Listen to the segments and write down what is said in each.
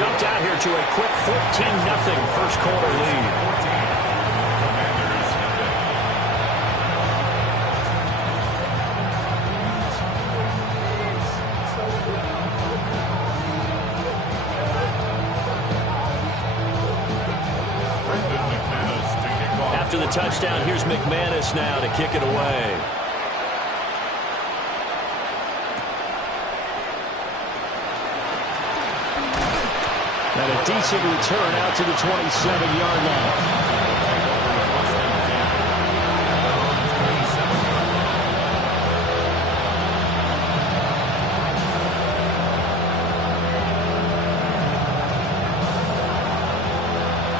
jumped out here to a quick 14-0 first quarter lead. After the touchdown, here's McManus now to kick it away. And a decent return out to the 27-yard line.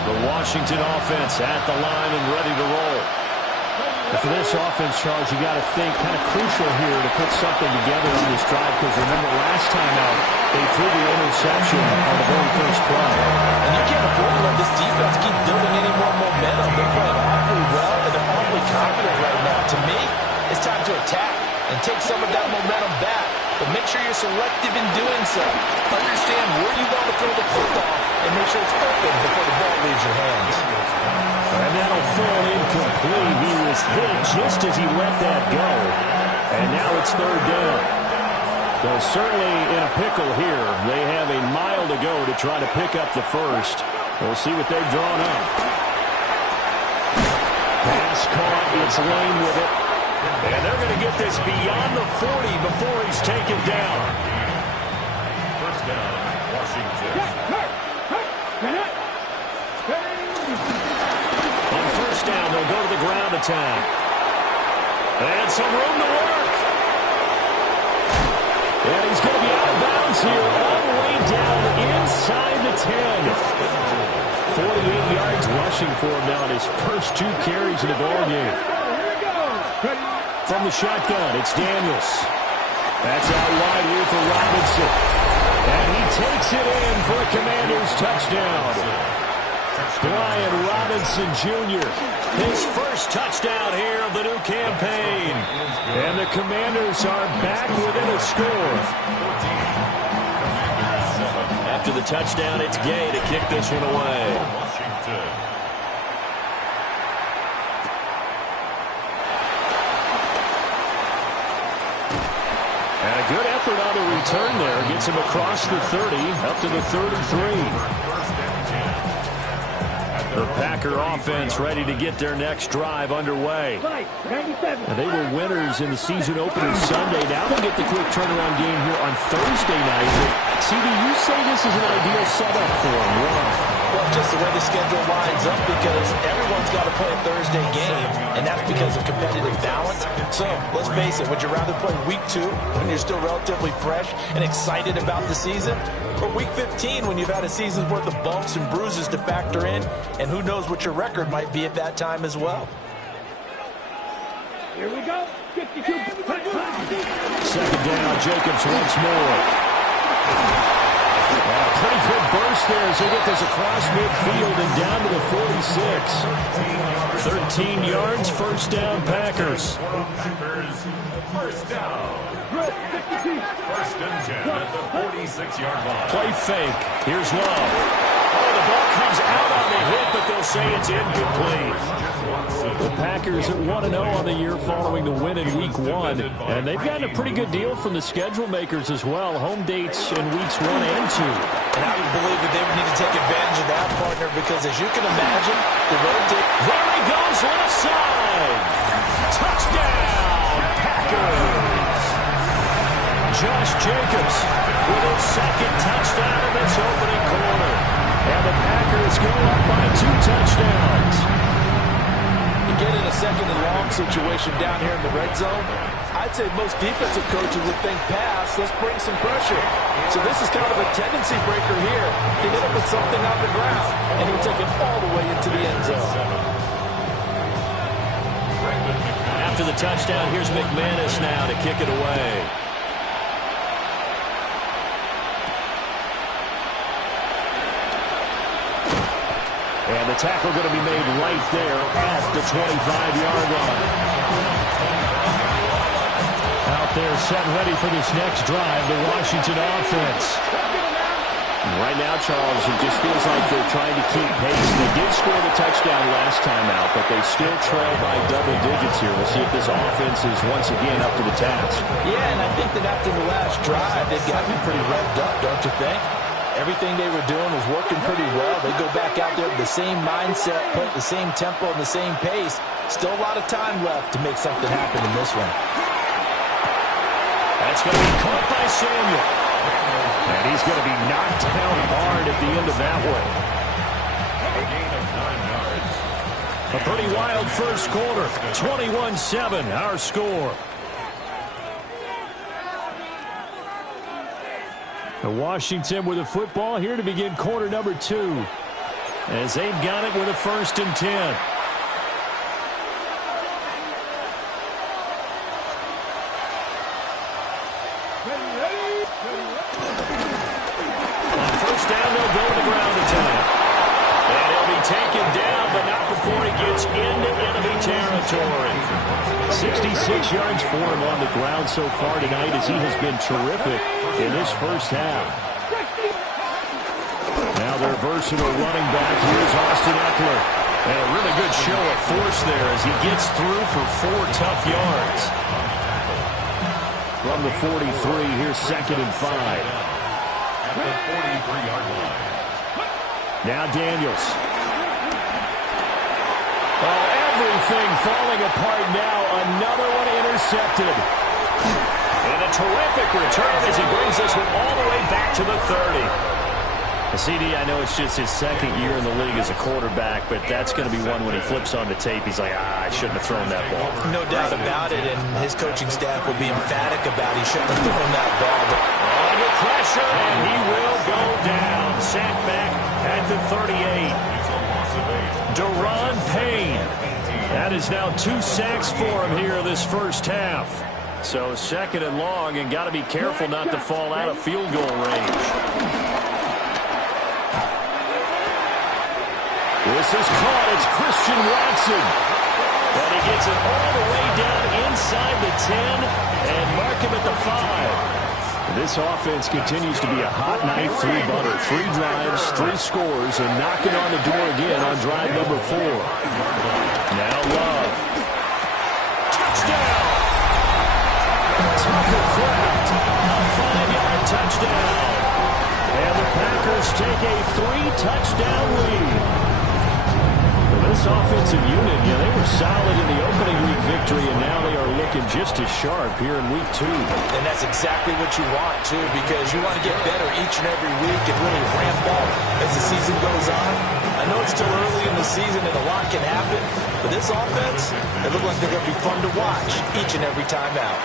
The Washington offense at the line and ready to roll. For this offense, Charles, you got to think kind of crucial here to put something together on this drive, because remember last time out, they threw the interception on the very first play. And you can't afford to let this defense keep building any more momentum. They're playing awfully well, and they're awfully confident right now. To me, it's time to attack and take some of that momentum back. But make sure you're selective in doing so. Understand where you want to throw the football and make sure it's open before the ball leaves your hands. And that'll fall incomplete. He was hit just as he let that go. And now it's third down. So certainly in a pickle here. They have a mile to go to try to pick up the first. We'll see what they've drawn up. Pass caught. It's Lane with it. And they're going to get this beyond the 40 before he's taken down. First down, Washington. On first down, they'll go to the ground attack. And some room to work. And he's going to be out of bounds here all the way down inside the 10. 48 yards rushing for him now in his first 2 carries in the ballgame. From the shotgun, it's Daniels. That's out wide here for Robinson. And he takes it in for a Commanders touchdown. Brian Robinson Jr., his first touchdown here of the new campaign. And the Commanders are back within a score. After the touchdown, it's Gay to kick this one away. And a good effort on the return there. Gets him across the 30, up to the 33. The Packer offense ready to get their next drive underway. And they were winners in the season opener Sunday. Now they'll get the quick turnaround game here on Thursday night. CD, you say this is an ideal setup for them. Why? Well, just the way the schedule lines up, because everyone's got to play a Thursday game, and that's because of competitive balance. So, let's face it, would you rather play week 2 when you're still relatively fresh and excited about the season, or week 15 when you've had a season's worth of bumps and bruises to factor in, and who knows what your record might be at that time as well? Here we go. 52. Second down, Jacobs once more. Pretty good burst there as they get this across midfield and down to the 46. 13 yards, first down, Packers. First down. First and 10 at the 46-yard line. Play fake. Here's Love. Oh, the ball comes out on the hit, but they'll say it's incomplete. The Packers at 1-0 on the year following the win in Week 1. And they've gotten a pretty good deal from the schedule makers as well. Home dates in Weeks 1 and 2. And I would believe that they would need to take advantage of that, partner, because as you can imagine, the road to... There he goes, left side. Touchdown, Packers. Josh Jacobs with his second touchdown in this opening quarter. And the Packers go up by 2 touchdowns. You get in a second and long situation down here in the red zone, I'd say most defensive coaches would think pass, let's bring some pressure. So this is kind of a tendency breaker here to hit him with something on the ground, and he'll take it all the way into the end zone. After the touchdown, here's McManus now to kick it away. And the tackle going to be made right there at the 25-yard line. Out there set ready for this next drive, the Washington offense. Right now, Charles, it just feels like they're trying to keep pace. They did score the touchdown last time out, but they still trail by double digits here. We'll see if this offense is once again up to the task. Yeah, and I think that after the last drive, they've got to be pretty revved up, don't you think? Everything they were doing was working pretty well. They go back out there with the same mindset, play at the same tempo and the same pace. Still a lot of time left to make something happen in this one. That's going to be caught by Samuel. And he's going to be knocked down hard at the end of that one. A gain of 9 yards. A pretty wild first quarter. 21-7, our score. Washington with the football here to begin quarter number 2. As they've got it with a 1st and 10. Taken down, but not before he gets into enemy territory. 66 yards for him on the ground so far tonight as he has been terrific in this first half. Now their versatile running back, here's Austin Eckler. And a really good show of force there as he gets through for 4 tough yards. From the 43, here's 2nd and 5. At the 43-yard line. Now Daniels. Oh, everything falling apart now. Another one intercepted. And a terrific return as he brings this one all the way back to the 30. CD, I know it's just his 2nd year in the league as a quarterback, but that's going to be one when he flips on the tape. He's like, I shouldn't have thrown that ball. No doubt about it, and his coaching staff will be emphatic about he shouldn't have thrown that ball. But under pressure, and he will go down. Sacked back at the 38. Daron Payne. That is now 2 sacks for him here this first half. So 2nd and long, and got to be careful not to fall out of field goal range. This is caught. It's Christian Watson. And he gets it all the way down inside the 10 and mark him at the 5. This offense continues to be a hot knife through butter. 3 drives, 3 scores, and knocking on the door again on drive number 4. Now Love. Touchdown! Tucker Kraft, a 5-yard touchdown. And the Packers take a 3-touchdown lead. This offensive unit, they were solid in the opening week victory, and now they are looking just as sharp here in week 2. And that's exactly what you want, too, because you want to get better each and every week and really ramp up as the season goes on. I know it's still early in the season and a lot can happen, but this offense, they look like they're going to be fun to watch each and every time out.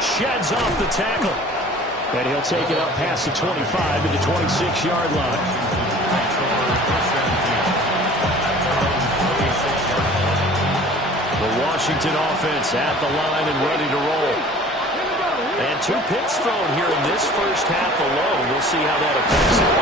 Sheds off the tackle. And he'll take it up past the 25 to the 26-yard line. The Washington offense at the line and ready to roll. And 2 picks thrown here in this first half alone. We'll see how that affects him.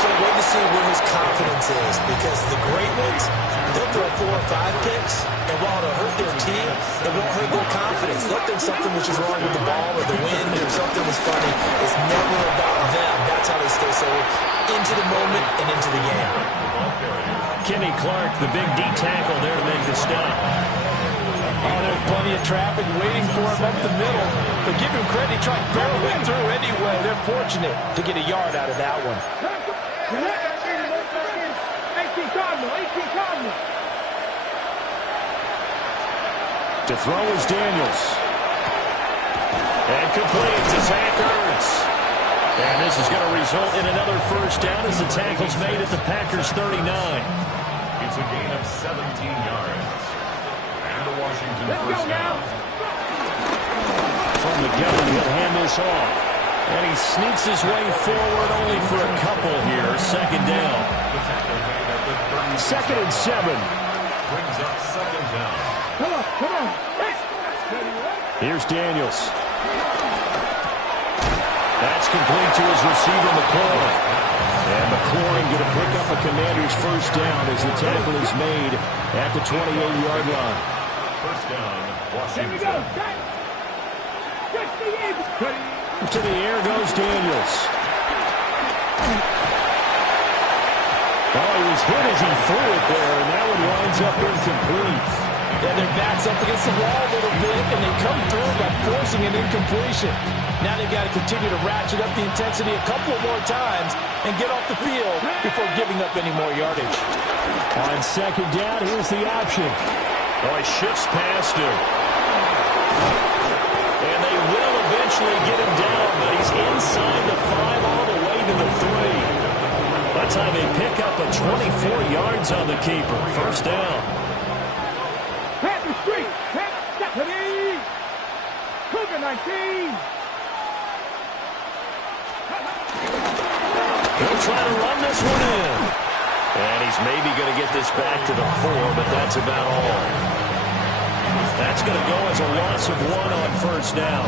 Can't wait to see where his confidence is, because the great ones, they'll throw 4 or 5 picks, and while it'll hurt their team, it won't hurt their confidence. They'll think something which is wrong with the ball or the wind or something is funny. It's never about them. That's how they stay so into the moment and into the game. Kenny Clark, the big D tackle there to make the stop. Oh, there's plenty of traffic waiting for him up the middle. But give him credit, he tried barreling through anyway. They're fortunate to get a yard out of that one. To throw is Daniels. And complete to Zach Ertz. And this is going to result in another first down as the tackle's made at the Packers' 39. It's a gain of 17 yards. And the Washington first down. From the gun, he'll hand this off. And he sneaks his way forward only for a couple here. 2nd down. 2nd and 7. Brings up 2nd down. Come on. Here's Daniels. That's complete to his receiver, McLaurin. And McLaurin going to pick up a Commander's first down as the tackle is made at the 28-yard line. First down, Washington. To the air goes Daniels. Oh, he was hit as he threw it there, and that one winds up incomplete. Yeah, their back's up against the wall a little bit, and they come through by forcing an incompletion. Now they've got to continue to ratchet up the intensity a couple more times and get off the field before giving up any more yardage. On second down, here's the option. Oh, he shifts past him. And they will eventually get him down, but he's inside the 5 all the way to the 3. By the time they pick up a 24 yards on the keeper. First down. Panther Street. Cougar 19. He'll try to run this one in. And he's maybe going to get this back to the 4, but that's about all. That's going to go as a loss of 1 on first down.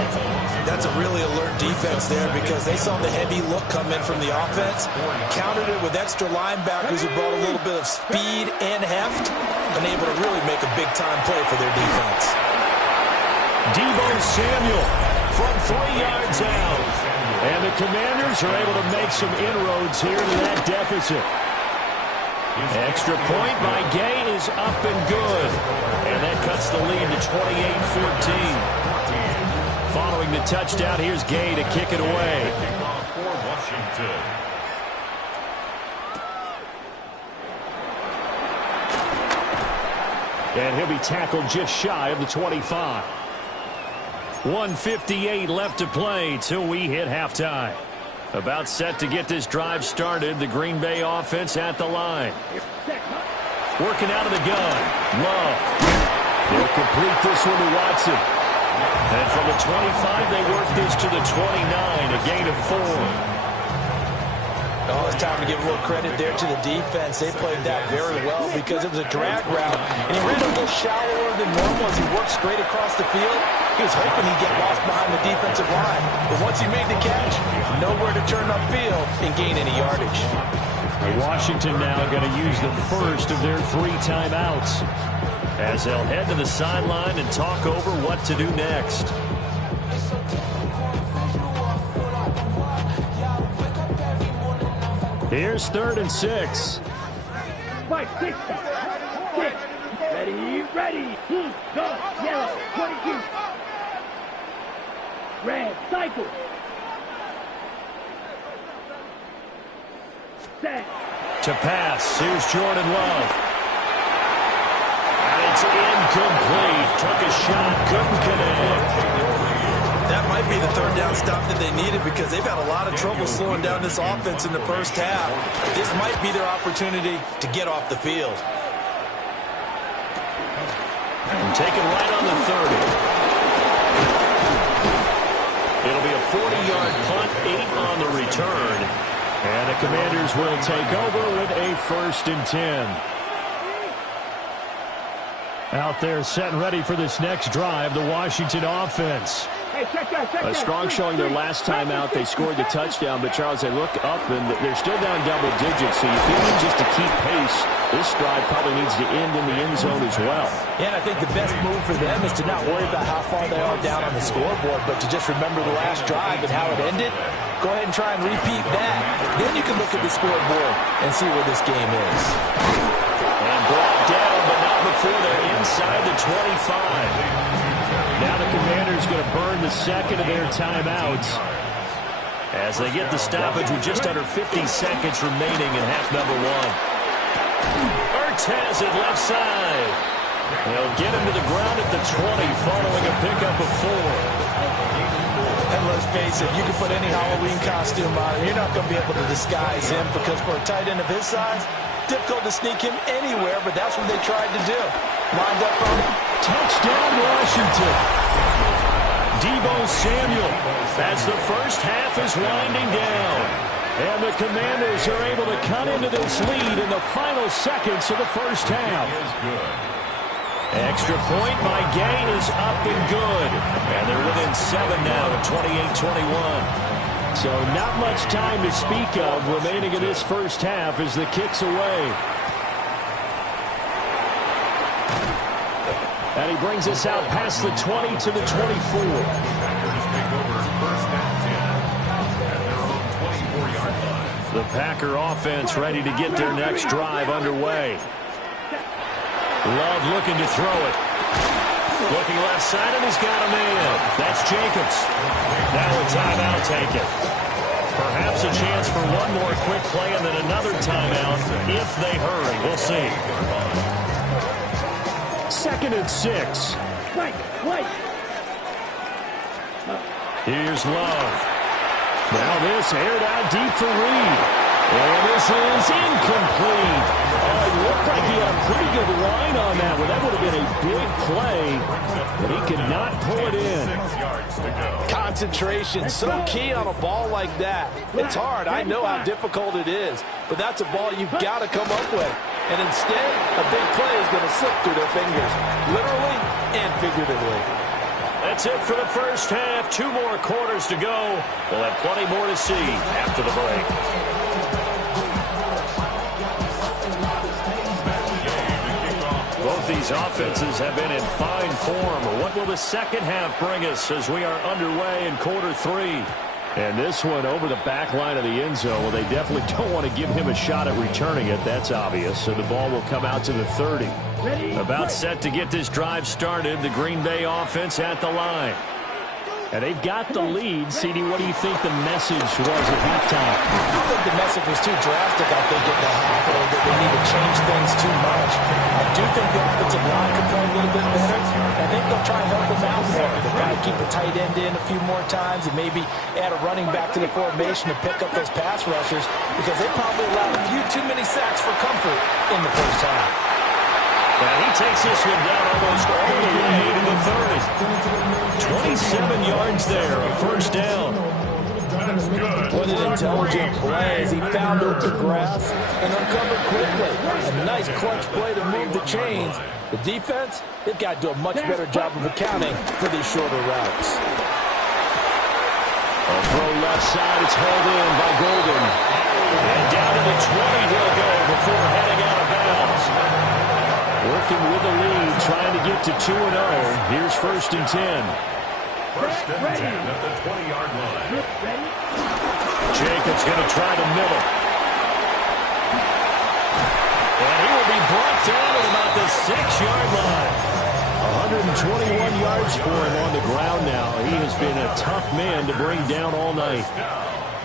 That's a really alert defense there because they saw the heavy look come in from the offense, countered it with extra linebackers who brought a little bit of speed and heft, and able to really make a big-time play for their defense. Deebo Samuel from 3 yards out. And the Commanders are able to make some inroads here to that deficit. Extra point by Gay is up and good. And that cuts the lead to 28-14. Following the touchdown, here's Gay to kick it away. For Washington. And he'll be tackled just shy of the 25. 1:58 left to play till we hit halftime. About set to get this drive started. The Green Bay offense at the line. Working out of the gun. Love. They'll complete this one to Watson. And from the 25, they work this to the 29, a gain of 4. Oh, it's time to give a little credit there to the defense. They played that very well because it was a drag route, and he ran a little shallower than normal as he worked straight across the field. He was hoping he'd get lost behind the defensive line, but once he made the catch, nowhere to turn upfield and gain any yardage. Washington now going to use the first of their 3 timeouts, as they'll head to the sideline and talk over what to do next. Here's 3rd and 6. 5, 6, 6. Ready. Go. Yellow. 22. Red. Cycle. Set. To pass. Here's Jordan Love. And it's incomplete. Took a shot. Couldn't connect. That might be the 3rd down stop that they needed because they've had a lot of trouble slowing down this offense in the first half. This might be their opportunity to get off the field. And taken right on the 30. It'll be a 40-yard punt, 8 on the return. And the Commanders will take over with a 1st and 10. Out there set and ready for this next drive, the Washington offense. A strong showing their last time out. They scored the touchdown, but Charles, they look up and they're still down double digits. So you feel like just to keep pace, this drive probably needs to end in the end zone as well. And I think the best move for them is to not worry about how far they are down on the scoreboard, but to just remember the last drive and how it ended. Go ahead and try and repeat that. Then you can look at the scoreboard and see where this game is. And brought down, but not before they're inside the 25. Now the Commanders going to burn the 2nd of their timeouts as they get the stoppage with just under 50 seconds remaining in half number 1. Ertz has it left side. They'll get him to the ground at the 20 following a pickup of 4. And let's face it, you can put any Halloween costume on him. You're not going to be able to disguise him because for a tight end of his size, difficult to sneak him anywhere, but that's what they tried to do. Lined up on him. Touchdown, Washington. Deebo Samuel as the first half is winding down. And the Commanders are able to cut into this lead in the final seconds of the first half. Extra point by Gay is up and good. And they're within 7 now at 28-21. So not much time to speak of remaining in this first half as the kick's away. And he brings us out past the 20 to the 24. Packer offense ready to get their next drive underway. Love looking to throw it. Looking left side, and he's got him in. That's Jacobs. Now a timeout taken. Perhaps a chance for one more quick play and then another timeout if they hurry. We'll see. 2nd and 6. Wait. Here's Love. Now this aired out deep for Reed. And this is incomplete. Oh, it looked like he had a pretty good line on that one. That would have been a big play, but he could not pull it in. 6 yards to go. Concentration, so key on a ball like that. It's hard. I know how difficult it is, but that's a ball you've got to come up with. And instead, a big play is going to slip through their fingers, literally and figuratively. That's it for the first half. 2 more quarters to go. We'll have plenty more to see after the break. Both these offenses have been in fine form. What will the second half bring us as we are underway in quarter 3? And this one over the back line of the end zone. Well, they definitely don't want to give him a shot at returning it. That's obvious. So the ball will come out to the 30. About set to get this drive started. The Green Bay offense at the line. And they've got the lead. CD, what do you think the message was at halftime? I don't think the message was too drastic, I think, at the half, or that they need to change things too much. I do think the offensive line can play a little bit better. I think they'll try and help them out more. They'll try to keep the tight end in a few more times and maybe add a running back to the formation to pick up those pass rushers, because they probably allowed a few too many sacks for comfort in the first half. And he takes this one down almost all the way to the 30. 27 yards there, a first down. That's good. What an intelligent play as he found open grass and uncovered quickly. A nice clutch play to move the chains. The defense, they've got to do a much better job of accounting for these shorter routes. A throw left side. It's hauled in by Golden. And down to the 20 he'll go before heading out of bounds. Working with the lead, trying to get to 2-0. Here's 1st and 10. 1st and 10 at the 20-yard line. Jacobs going to try to middle. And he will be brought down at about the 6-yard line. 121 yards for him on the ground now. He has been a tough man to bring down all night.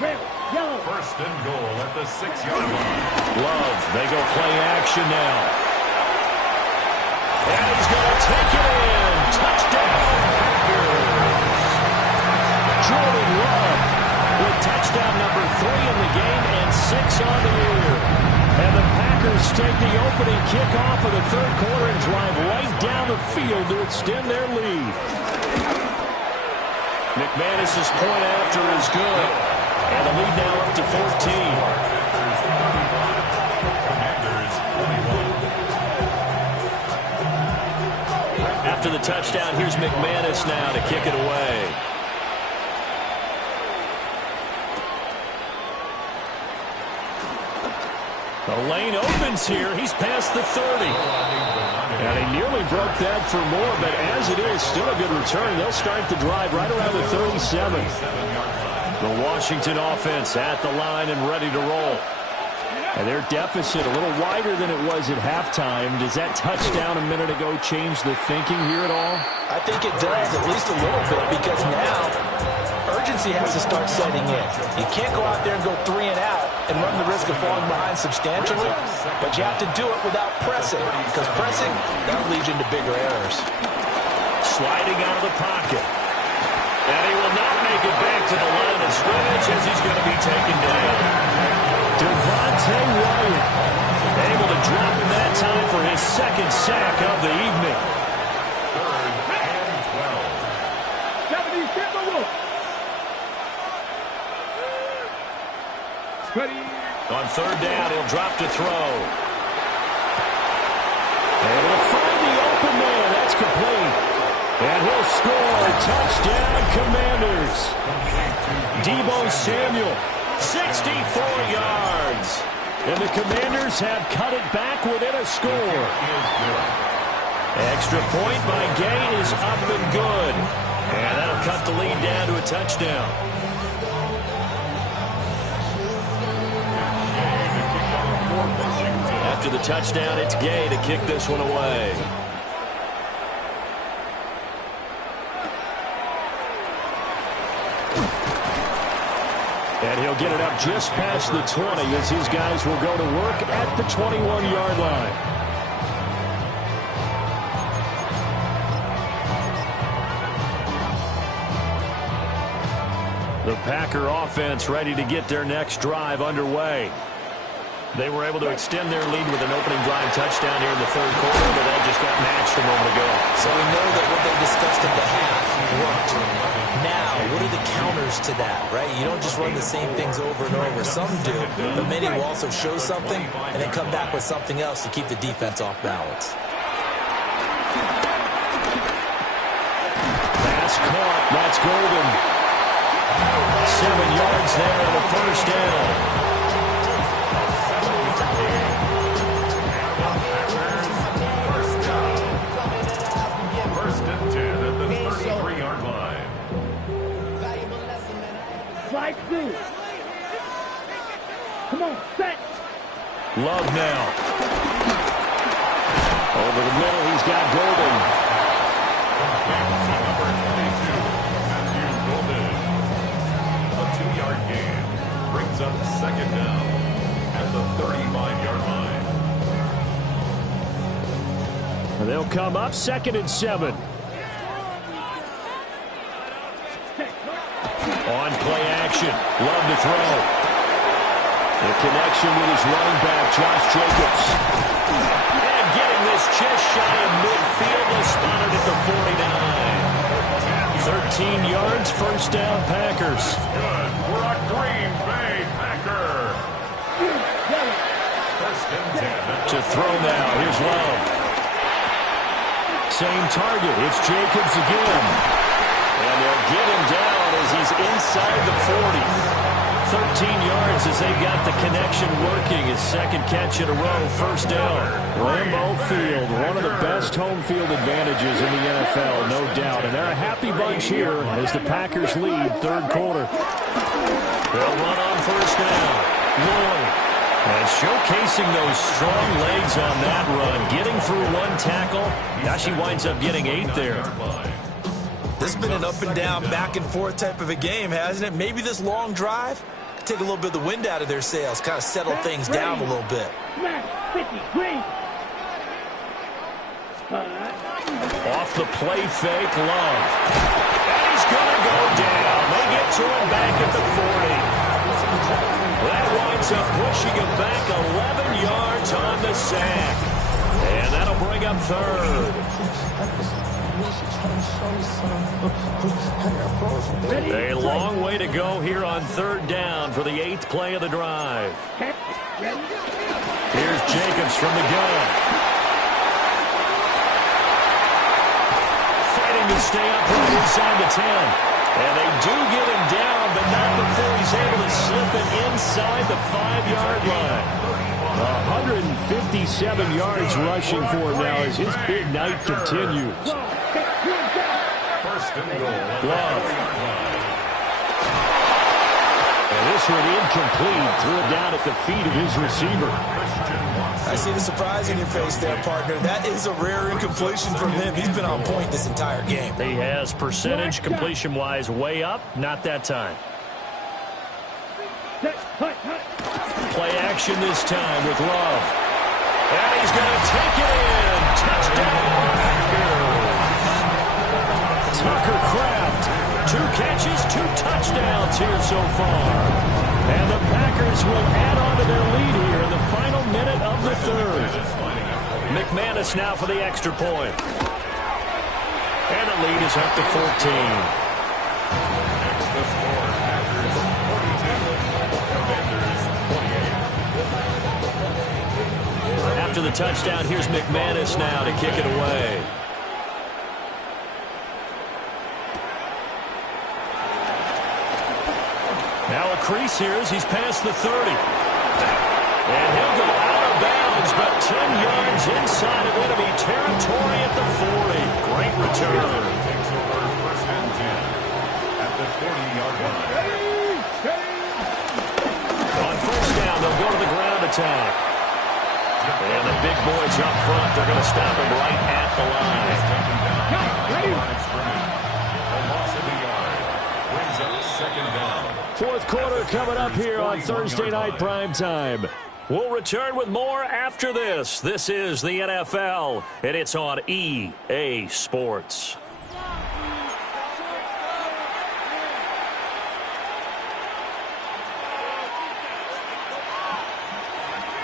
1st and goal at the 6-yard line. Love, they go play action now. And he's going to take it in. Touchdown, Packers. Jordan Love with touchdown number 3 in the game and 6 on the year. And the Packers take the opening kickoff of the 3rd quarter and drive right down the field to extend their lead. McManus's point after is good. And the lead now up to 14. After the touchdown, here's McManus now to kick it away. The lane opens here. He's past the 30. And he nearly broke that for more, but as it is, still a good return. They'll start the drive right around the 37. The Washington offense at the line and ready to roll. And their deficit a little wider than it was at halftime. Does that touchdown a minute ago change the thinking here at all? I think it does, at least a little bit, because now urgency has to start setting in. You can't go out there and go 3 and out and run the risk of falling behind substantially, but you have to do it without pressing, because pressing, that leads you into bigger errors. Sliding out of the pocket. And he will not make it back to the line of scrimmage as he's going to be taken down. Devontae Wyatt able to drop him that time for his 2nd sack of the evening. 3rd and 12. On 3rd down, he'll drop to throw. And he'll find the open man. That's complete. And he'll score. Touchdown, Commanders. Deebo Samuel, 64 yards. And the Commanders have cut it back within a score. Extra point by Gay is up and good. And that'll cut the lead down to a touchdown. the touchdown. It's Gay to kick this one away. And he'll get it up just past the 20 as his guys will go to work at the 21-yard line. The Packer offense ready to get their next drive underway. They were able to extend their lead with an opening drive touchdown here in the third quarter, but that just got matched a moment ago. So we know that what they discussed at the half worked. Now, what are the counters to that, right? You don't just run the same things over and over. Some do, but many will also show something and then come back with something else to keep the defense off balance. Pass caught. That's Golden. 7 yards there on the first down. First and 10 at the 33-yard line. Slide through. Come on, set. Love now. Over the middle, he's got Golden. Number 22, Matthew Golden. A 2-yard gain brings up second down at the 35-yard line. And they'll come up 2nd and 7. On play action. Love to throw. The connection with his running back, Josh Jacobs. And getting this just shy of midfield, is spotted at the 49. 13 yards, first down, Packers. Good for a Green Bay Packer. First and 10. To throw now, here's Love. Same target, it's Jacobs again. And they'll get him down as he's inside the 40. 13 yards as they got the connection working. His second catch in a row, first down. Lambeau Field, one of the best home field advantages in the NFL, no doubt. And they're a happy bunch here as the Packers lead third quarter. They'll run on first down. Lloyd. And showcasing those strong legs on that run. Getting through one tackle. Now she winds up getting 8 there. This has been an up and down, back and forth type of a game, hasn't it? Maybe this long drive take a little bit of the wind out of their sails, kind of settle things down a little bit. Smash 50, green. Off the play fake, Love. And he's going to go down. They get to him back at the 40. That winds up pushing him back 11 yards on the sack. And that'll bring up third. A long way to go here on third down for the 8th play of the drive. Here's Jacobs from the gun. Fighting to stay up right inside the 10. And they do get him down, but not before he's able to slip it inside the 5-yard line. 157 yards rushing for him now as his big night continues. First and goal. Love. And this one incomplete. Threw it down at the feet of his receiver. I see the surprise in your face there, partner. That is a rare incompletion from him. He's been on point this entire game. He has percentage completion-wise way up. Not that time. Play action this time with Love. And he's going to take it in. Touchdown, Packers. Tucker Kraft. 2 catches, 2 touchdowns here so far. And the Packers will add on to their lead here in the final minute of the third. McManus now for the extra point. And the lead is up to 14. Next the score, Packers 42, Commanders 28. After the touchdown, here's McManus now to kick it away. Now a crease here as he's past the 30. And he'll go out of bounds, but 10 yards inside of enemy territory at the 40. Great return. Takes over first and 10 at the 40-yard line. On first down, they'll go to the ground attack. And the big boys up front, they're going to stop him right at the line. Fourth quarter coming up here on Thursday Night Primetime. We'll return with more after this. This is the NFL, and it's on EA Sports.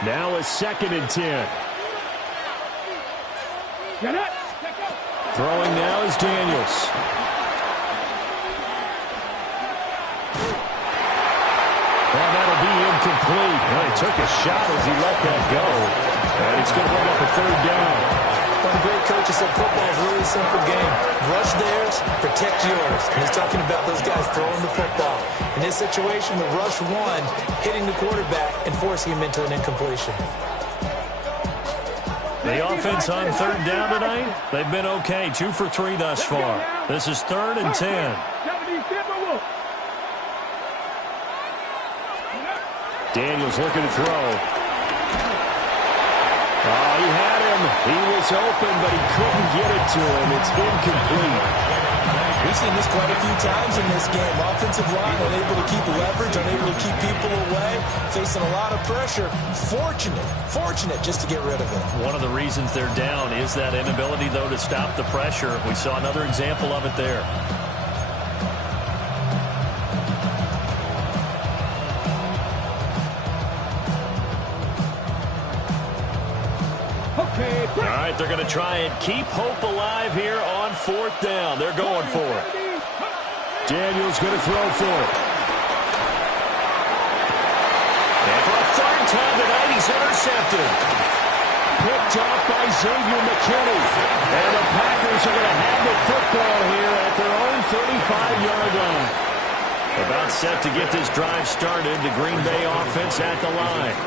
Now a 2nd and 10. Throwing now is Daniels. And that'll be incomplete. Well, he took a shot as he let that go. And it's going to bring up a 3rd down. One great coach said football is a really simple game. Rush theirs, protect yours. And he's talking about those guys throwing the football. In this situation, the rush one, hitting the quarterback and forcing him into an incompletion. The offense on 3rd down tonight, they've been okay. 2 for 3 thus far. This is 3rd and 10. Daniels looking to throw. Oh, he had him. He was open, but he couldn't get it to him. It's incomplete. We've seen this quite a few times in this game. Offensive line unable to keep leverage, unable to keep people away, facing a lot of pressure. Fortunate just to get rid of it. One of the reasons they're down is that inability, though, to stop the pressure. We saw another example of it there. All right, they're going to try and keep hope alive here on 4th down. They're going for it. Daniels going to throw for it. And for a 3rd time tonight, he's intercepted. Picked off by Xavier McKinney. And the Packers are going to have the football here at their own 35-yard line. About set to get this drive started. The Green Bay offense at the line.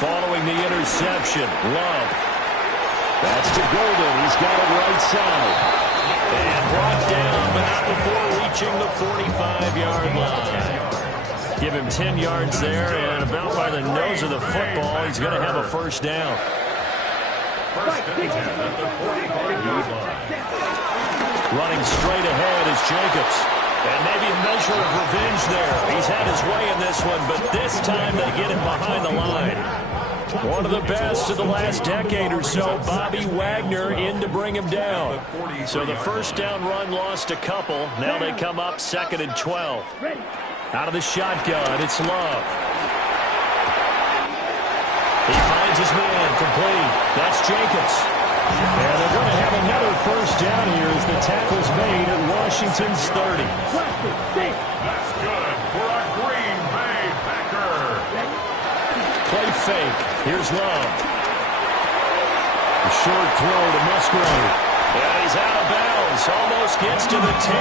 Following the interception, Love. That's to Golden. He's got it right side. And brought down, but not before reaching the 45-yard line. Give him 10 yards there, and about by the nose of the football, he's going to have a 1st down. Running straight ahead is Jacobs. And maybe a measure of revenge there. He's had his way in this one, but this time they get him behind the line. One of the best of the last decade or so, Bobby Wagner in to bring him down. So the 1st down run lost a couple. Now they come up 2nd and 12. Out of the shotgun, it's Love. He finds his man, complete. That's Jacobs. And they're going to have another 1st down here as the tackle's made at Washington's 30. That's good for a Green Bay Packer. Play fake. Here's Love. A short throw to Musgrave. And he's out of bounds. Almost gets to the 10.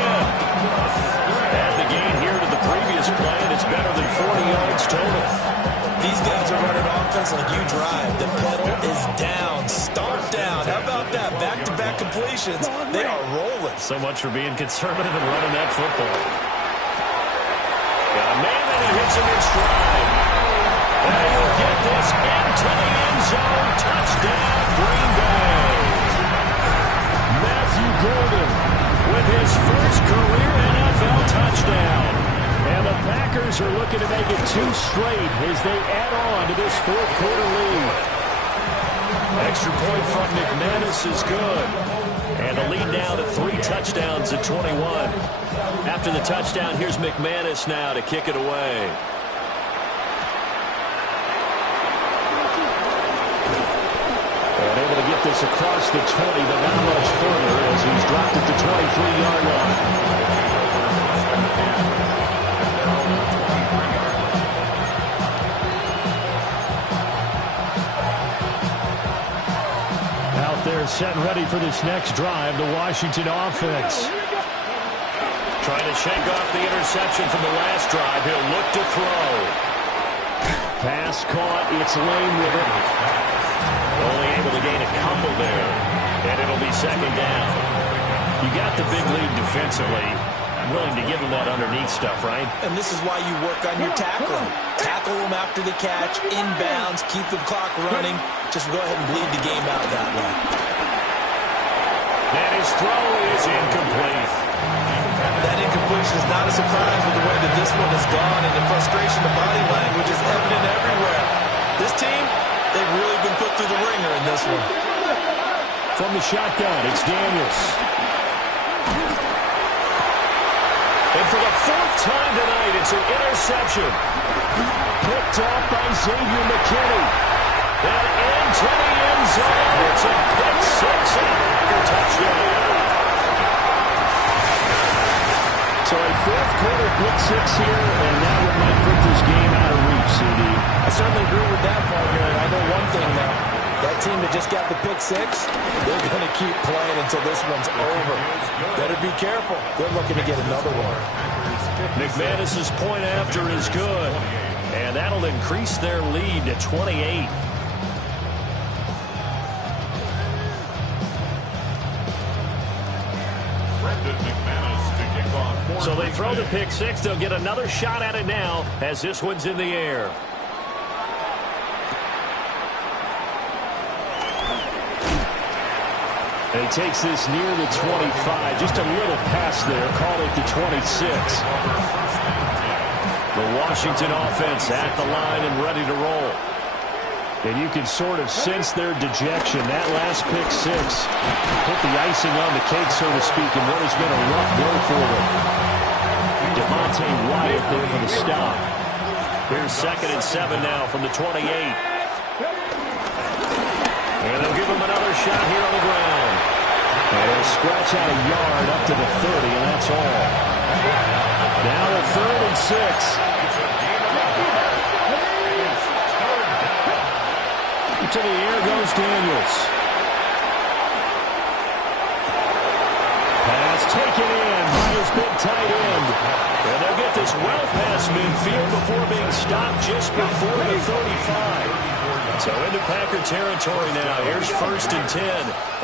And the gain here to the previous play, and it's better than 40 yards total. These guys are running offense like you drive. The pedal is down. Start down. How about that? Back-to-back completions. They are rolling. So much for being conservative and running that football. Got a man, and he hits him in stride. And he'll get this into the end zone. Touchdown, Green Bay. Matthew Golden With his first career NFL touchdown. And the Packers are looking to make it 2 straight as they add on to this 4th quarter lead. Extra point from McManus is good. And the lead now to 3 touchdowns at 21. After the touchdown, here's McManus now to kick it away. And able to get this across the 20, but not much further as he's dropped it to 23-yard line. Set and ready for this next drive, the Washington offense. Trying to shake off the interception from the last drive. He'll look to throw. Pass caught. It's Lane with it. Only able to gain a couple there. And it'll be 2nd down. You got the big lead defensively. Willing to give him that underneath stuff, right? And this is why you work on your tackling. Tackle them after the catch, inbounds, keep the clock running. Just go ahead and bleed the game out that way. And his throw is incomplete. That incompletion is not a surprise with the way that this one has gone, and the frustration, the body language is evident everywhere. This team, they've really been put through the ringer in this one. From the shotgun, it's Daniels. And for the fourth time tonight, it's an interception. Picked off by Xavier McKinney. And into the end zone. It's a pick six and a Packer touchdown. So a fourth quarter pick six here, and that one might put this game out of reach, CD. I certainly agree with that, partner, and I know one thing now. That team that just got the pick six, they're going to keep playing until this one's over. Better be careful. They're looking to get another one. McManus's point after is good, and that'll increase their lead to 28. So they throw the pick six. They'll get another shot at it now as this one's in the air. And he takes this near the 25. Just a little pass there. Call it the 26. The Washington offense at the line and ready to roll. And you can sort of sense their dejection. That last pick six put the icing on the cake, so to speak, in what has been a rough go for them. Devontae Wyatt there for the stop. Here's 2nd and 7 now from the 28. And they'll give him another shot here on the ground. And they'll scratch out a yard up to the 30, and that's all. Now a 3rd and 6. To the air goes Daniels. Pass taken in by his big tight end. And they'll get this well past midfield before being stopped just before the 35. So into Packer territory now. Here's 1st and 10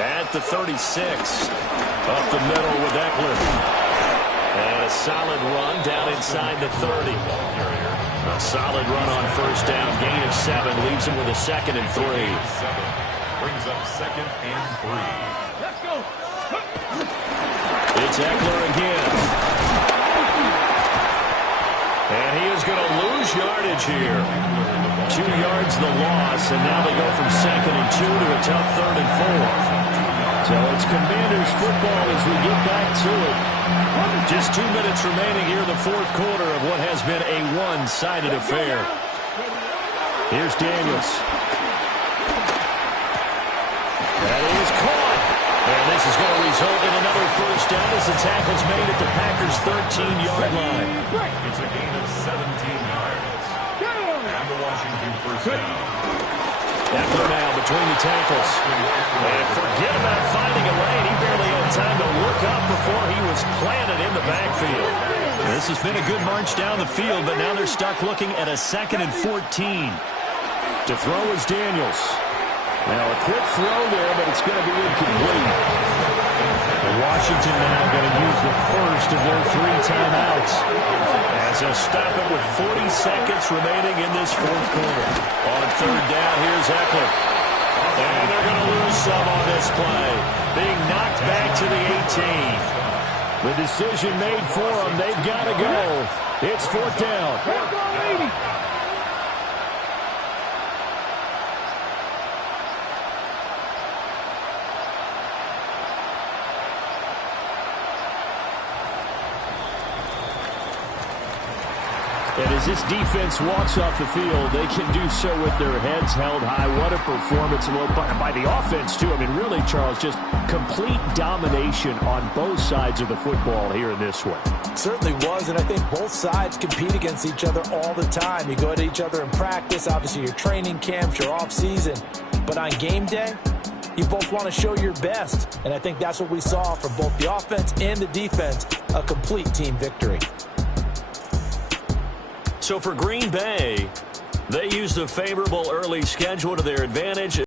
at the 36. Up the middle with Eckler. And a solid run down inside the 30. A solid run on 1st down. Gain of 7 leaves him with a 2nd and 3. Brings up 2nd and 3. Let's go. It's Eckler again. And he is going to lose yardage here. 2 yards the loss, and now they go from 2nd and 2 to a tough 3rd and 4. So it's Commanders football as we get back to it. Just 2 minutes remaining here in the 4th quarter of what has been a one-sided affair. Here's Daniels. That is caught. And this is going to result in another 1st down as the tackle's made at the Packers' 13-yard line. It's a gain of 17 yards. And the Washington 1st down. Eckler now between the tackles. And forget about finding a lane. He barely had time to look up before he was planted in the backfield. This has been a good march down the field, but now they're stuck looking at a 2nd and 14. To throw is Daniels. Now a quick throw there, but it's going to be incomplete. Washington now going to use the first of their 3 timeouts as they'll stop it with 40 seconds remaining in this 4th quarter. On 3rd down, here's Eckler. And they're going to lose some on this play. Being knocked back to the 18. The decision made for them. They've got to go. It's 4th down. And as this defense walks off the field, they can do so with their heads held high. What a performance by the offense, too. I mean, really, Charles, just complete domination on both sides of the football here in this one. Certainly was, and I think both sides compete against each other all the time. You go at each other in practice, obviously your training camps, your off-season. But on game day, you both want to show your best. And I think that's what we saw from both the offense and the defense, a complete team victory. So for Green Bay, they used a favorable early schedule to their advantage.